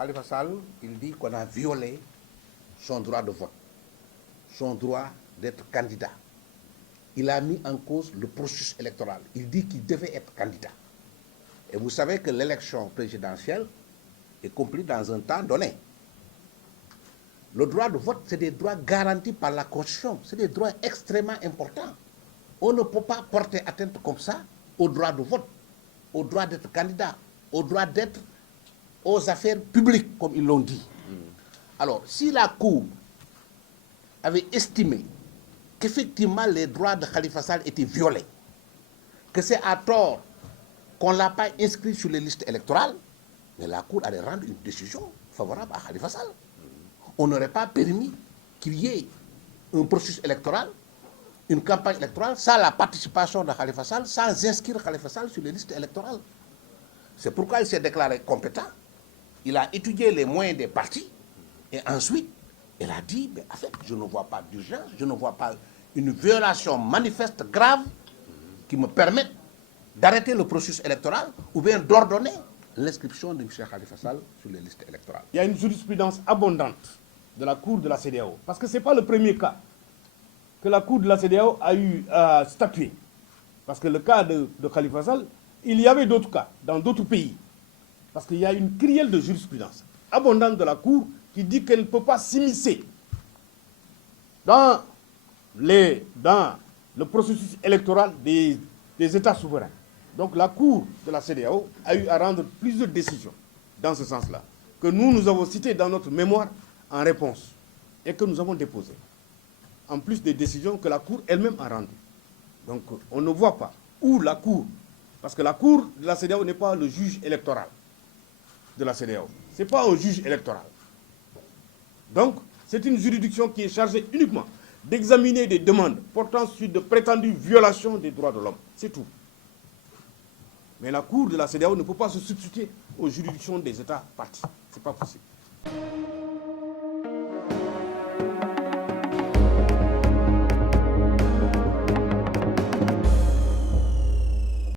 Khalifa Sall, il dit qu'on a violé son droit de vote, son droit d'être candidat. Il a mis en cause le processus électoral. Il dit qu'il devait être candidat. Et vous savez que l'élection présidentielle est comprise dans un temps donné. Le droit de vote, c'est des droits garantis par la Constitution. C'est des droits extrêmement importants. On ne peut pas porter atteinte comme ça au droit de vote, au droit d'être candidat, au droit d'être aux affaires publiques, comme ils l'ont dit. Alors, si la Cour avait estimé qu'effectivement les droits de Khalifa Sall étaient violés, que c'est à tort qu'on ne l'a pas inscrit sur les listes électorales, mais la Cour allait rendre une décision favorable à Khalifa Sall. On n'aurait pas permis qu'il y ait un processus électoral, une campagne électorale, sans la participation de Khalifa Sall, sans inscrire Khalifa Sall sur les listes électorales. C'est pourquoi il s'est déclaré compétent. Il a étudié les moyens des partis et ensuite, il a dit, mais en fait, je ne vois pas d'urgence, je ne vois pas une violation manifeste grave qui me permette d'arrêter le processus électoral ou bien d'ordonner l'inscription de M. Khalifa Sall sur les listes électorales. Il y a une jurisprudence abondante de la Cour de la CEDEAO, parce que ce n'est pas le premier cas que la Cour de la CEDEAO a eu à statuer. Parce que le cas de Khalifa Sall, il y avait d'autres cas dans d'autres pays. Parce qu'il y a une crielle de jurisprudence abondante de la Cour qui dit qu'elle ne peut pas s'immiscer dans le processus électoral des États souverains. Donc la Cour de la CEDEAO a eu à rendre plusieurs décisions dans ce sens-là, que nous avons citées dans notre mémoire en réponse et que nous avons déposées, en plus des décisions que la Cour elle-même a rendues. Donc on ne voit pas où la Cour, parce que la Cour de la CEDEAO n'est pas le juge électoral de la CEDEAO. Ce n'est pas un juge électoral. Donc, c'est une juridiction qui est chargée uniquement d'examiner des demandes portant sur de prétendues violations des droits de l'homme. C'est tout. Mais la Cour de la CEDEAO ne peut pas se substituer aux juridictions des États partis. Ce n'est pas possible.